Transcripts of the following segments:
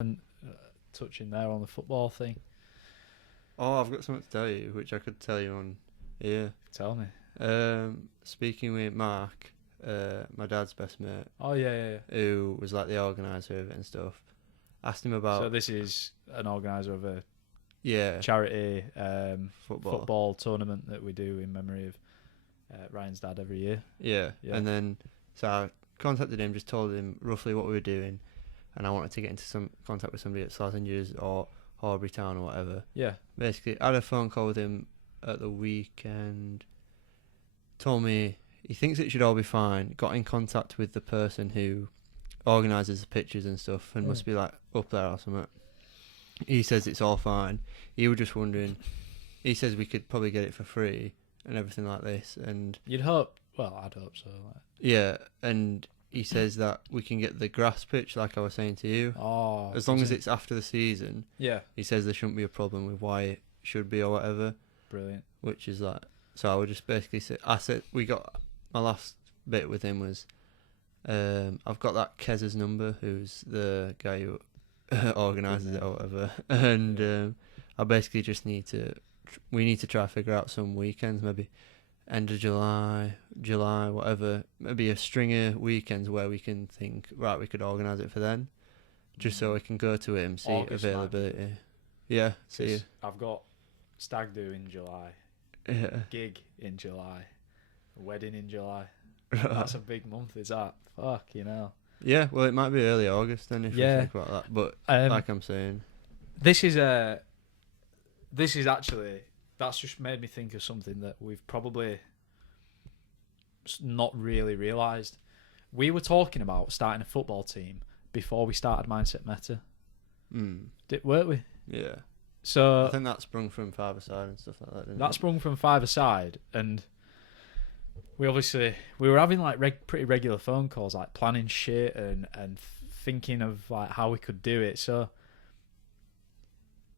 And touching there on the football thing. Oh, I've got something to tell you, which I could tell you on here. Tell me. Speaking with Mark, my dad's best mate, Oh yeah. who was like the organizer of it and stuff. Asked him about So this is an organizer of a yeah charity football. football tournament that we do in memory of Ryan's dad every year. Yeah. Yeah. And then so I contacted him, just told him roughly what we were doing, and I wanted to get into some contact with somebody at Slazenger's or Horbury Town or whatever. Yeah. Basically, I had a phone call with him at the weekend. Told me he thinks it should all be fine. Got in contact with the person who organises the pictures and stuff, and must be like up there or something. He says it's all fine. He was just wondering. He says we could probably get it for free and everything like this, and You'd hope. Well, I'd hope so. yeah, and he says that we can get the grass pitch, like I was saying to you, Oh, as long as it's after the season. yeah, He says there shouldn't be a problem with why it should be or whatever, brilliant. which is like. So I would just basically say, I said we got my last bit with him was, I've got that Kez's number, who's the guy who organises it or whatever, and I basically just we need to try to figure out some weekends, maybe end of July, whatever, maybe a string of weekends where we can think, right, we could organise it for then, just so we can go to it and see August, availability. Yeah, see. 'Cause I've got stag do in July, Yeah. gig in July, wedding in July. That's a big month, is that? Fuck, you know. Yeah, well, it might be early August then if we Yeah. think about that. But like I'm saying, This is actually, that's just made me think of something that we've probably not really realised. We were talking about starting a football team before we started Mindset Meta, weren't we? yeah. I So think that sprung from five-a-side and stuff like that, didn't that it? sprung from five-a-side, and we were having like pretty regular phone calls, like planning shit and thinking of like how we could do it. So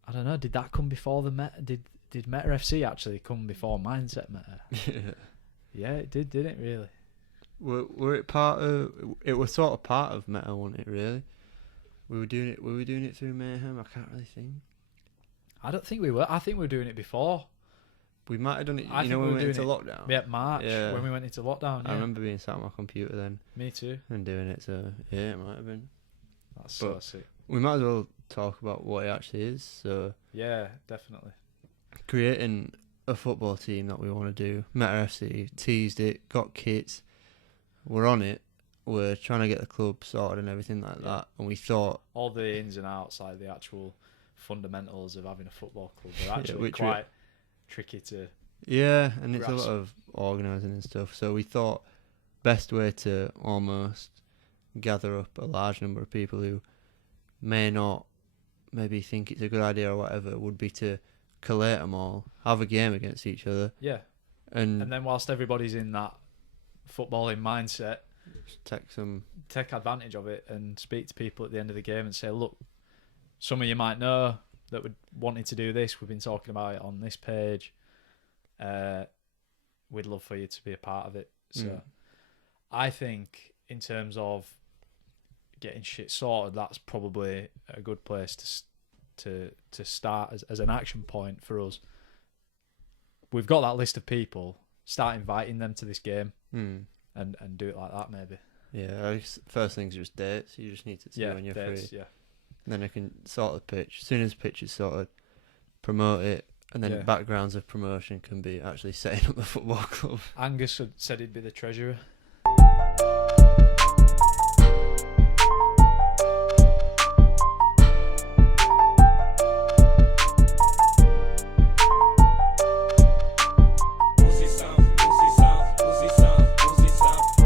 I don't know, did that come before the Meta? Did Meta FC actually come before Mindset Meta? Yeah. Yeah, it did, didn't it, really? Were it part of? It was sort of part of Meta, wasn't it? Really, we were doing it. Were we doing it through Mayhem? I can't really think. I don't think we were. I think we were doing it before. We might have done it. I You think know we when were we went into doing lockdown. Yeah, March, Yeah. when we went into lockdown. I Yeah. remember being sat on my computer then Me too. and doing it. So yeah, it might have been. That's so But- sick. We might as well talk about what it actually is. So Yeah, definitely. creating a football team that we want to do. Meta FC teased it, got kits. We're on it. We're trying to get the club sorted and everything like that. And we thought, All the ins and outs, like the actual fundamentals of having a football club, are Yeah, actually which we- quite tricky to. yeah, and it's a grasp. lot of organising and stuff. So we thought best way to almost gather up a large number of people who may not maybe think it's a good idea or whatever would be to collate them all, have a game against each other, Yeah. and, And then whilst everybody's in that footballing mindset, take some. take advantage of it and speak to people at the end of the game and say, look, some of you might know that we're wanting to do this. We've been talking about it on this page. We'd love for you to be a part of it. So I think in terms of getting shit sorted, that's probably a good place to start as an action point for us. We've got that list of people. Start inviting them to this game and do it like that, maybe. Yeah, I guess first thing's just dates. You just need to see when you're dates, free. yeah. Then I can sort the pitch. As soon as the pitch is sorted, promote it, and then Yeah. backgrounds of promotion can be actually setting up the football club. Angus said he'd be the treasurer.